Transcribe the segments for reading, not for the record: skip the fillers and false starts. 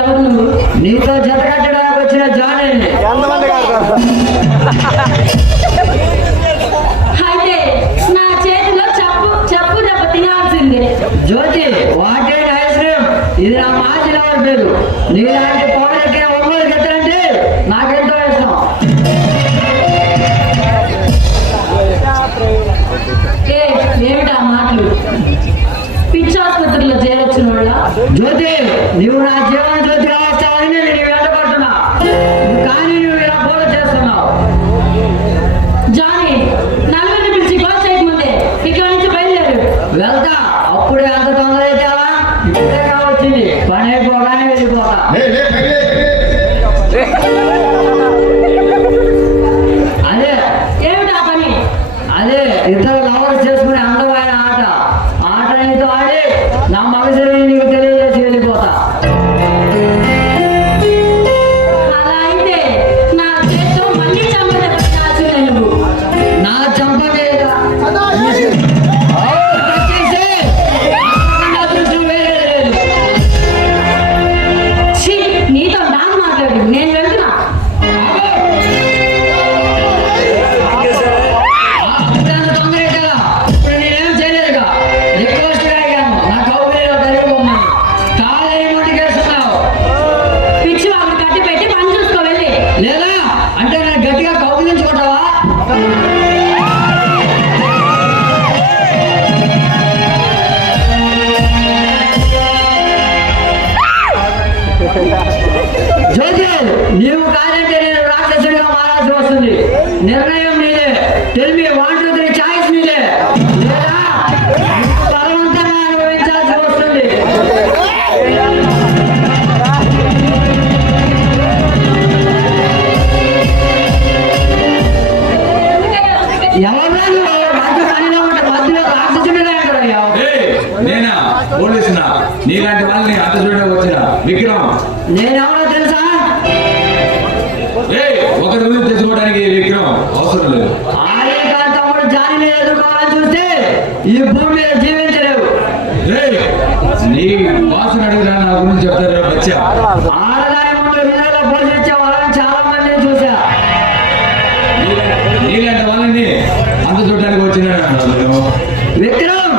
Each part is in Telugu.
ఎవరు నువ్వు? నీతో జత కట్టడానికి వచ్చిన జానీ. అయితే నా చేతిలో చెప్పు దెబ్బ తినాల్సిందే. జ్యోతి వాటే ఐస్ క్రీమ్. ఇది నా మాజీ లవర్ పేరు. నీలాంటి పౌరులకి ఒంగోలు గెత్తాలంటే నాకెంతో ఇష్టం. ఏమిటా మాటలు? పిచ్చాసుపత్రిలో చేరొచ్చిన వాళ్ళ? జ్యోతి నువ్వు నా జీవన జ్యోతి వస్తావని నేను నీ వెంటబడుతున్నా, కానీ నువ్వు ఇలా ఫోన్ చేస్తున్నావు. జానీ, నలుగురిని పిలిచి గోల్ చేయకముందే ఇక్కడ నుంచి బయలుదేరు. వెళ్తా. అప్పుడే అంత తొందర అయితే అలా? ఇప్పుడే కావచ్చింది. పని అయిపోగానే వెళ్ళిపోతా. అదే ఏమిటా పని? అదే ఇద్దరు లవర్స్ చేసుకునే అందమైన ఆట. ఆట నీతో ఆడి నా మగసిని నీకు తెలియజేసి వెళ్ళిపోతా. అలా అయితే నా చేతితో మళ్ళీ చంపదెబ్బ నువ్వు. నా చంప మీద నీతో నాకు మాట్లాడు. నేను వెళ్తున్నా. పిచ్చి వాళ్ళు కట్టి పెట్టి పని చూసుకో వెళ్ళి. లేదా అంటే నేను గట్టిగా కౌగిలించుకుంటావా? జ్యోతి నీవు కాదంటే నేను రాక్షసుడిగా మారాల్సి వస్తుంది. నిర్ణయం నీదే. టెల్ మీ 1 2 3 చాయిస్ నీదే. లేదా బలవంతంగా అనుభవించాల్సి వస్తుంది. ఎవరన్నా నువ్వు మధ్య పనిలో ఉంటే మధ్యలో రాక్షసుడిగా అంటారయ్యా. నేనా పోలీసునా? నీలాంటి వాళ్ళని అంత చూడడానికి వచ్చిన విక్రమ్. నేనెవరో తెలుసా? ఒక రోజు తెచ్చుకోవడానికి విక్రమ్ అవసరం లేదు. ఆర్యకా తమ్ముడు జానీని ఎదుర్కోవాలని చూస్తే ఈ భూమి మీద జీవించలేవు. నీ వాసన అడిగినా నా గురించి చెప్తారా బచ్చా? ఆడదాని ముందు హృదయంలో పోషించే వాళ్ళని చాలా మందిని చూసా. నీలాంటి వాళ్ళని అంత చూడడానికి వచ్చిన విక్రమ్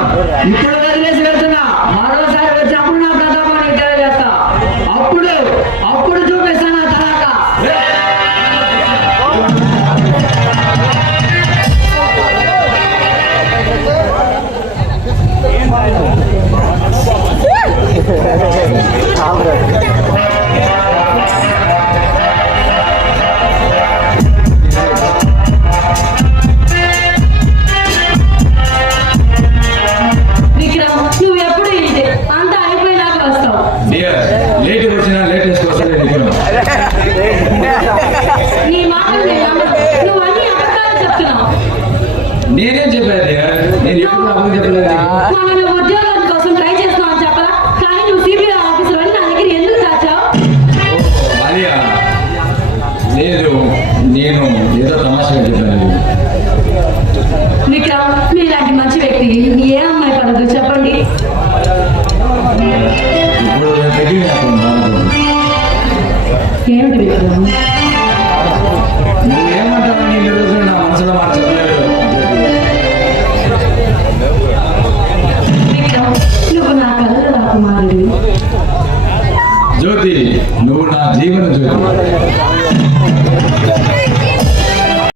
ఇప్పుడు వదిలేసి వెళ్తున్నా. మరోసారి వచ్చినప్పుడు నా ప్రతాపానికి తెలియజేస్తా. అప్పుడు చూపిస్తా నా తలాక. విక్రమ్, నువ్వు ఎప్పుడు ఇంతే. అంతా అయిపోయినాక వస్తావు. లేట్ వచ్చినా లేటెస్ట్ వస్తుంది విక్రమ్. నీ మాటలు నేను నమ్మను. నువ్వు అన్ని అబద్ధాలు చెప్తున్నావు. నేనేం చెప్పాను? నేను ఎప్పుడు అబద్ధం చెప్పలేదు. మనం ఉద్యోగం కోసం ట్రై చేస్తున్నావు అని చెప్పరా? కానీ నువ్వు సిబిఐ ఆఫీసర్ అని నా దగ్గర ఎందుకు దాచావు? భార్య లేదు, నేను ఏదో తమాషగా చెప్పాను. విక్రమ్, మీలాంటి మంచి వ్యక్తి ఏ అమ్మాయి పడదు చెప్పండి. ఇప్పుడు తెలియదు. ఏమిటి విక్రమ్? నువ్వేమంటావు? నీ రోజు నా మనసులో మాట చెప్పలేదు. విక్రమ్, నువ్వు నా కళ్ళ రాకుమారుడు. జ్యోతి నువ్వు నా జీవన జ్యోతి.